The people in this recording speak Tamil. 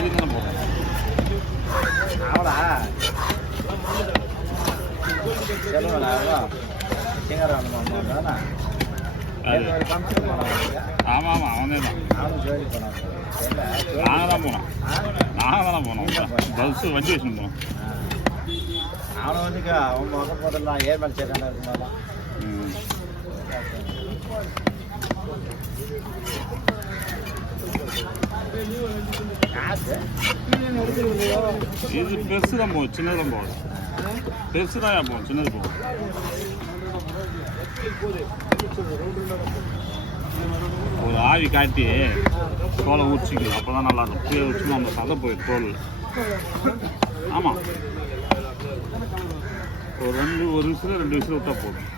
டெய்லி தானே போகும். அவளா சொல்லுங்களா சிங்கராமன் தானே. ஆமாம் ஆமாம் அவனே தான். நானும் ஜோதி போனோம். நாங்கள் தான் போனோம். நாங்கள் தானே போனோம். பஸ்ஸு வண்டி வச்சுன்னு போனோம். அவனை வந்துக்கா அவன் முக போதெல்லாம் ஏர்மேல் சேர்க்கான இருந்தாலும் இது பெருசு தான் போகும், சின்னது தான் போகும். பெருசு தான் போகும், சின்னது போகும். ஒரு ஆவி காட்டி தோலை ஊற்றிக்கணும், அப்போ தான் நல்லாயிருக்கும். கீழே ஊற்றினா அந்த சதை போயிடும் தோல். ஆமாம், ஒரு 2 விசில் 2 விசில் விட்டால் போதும்.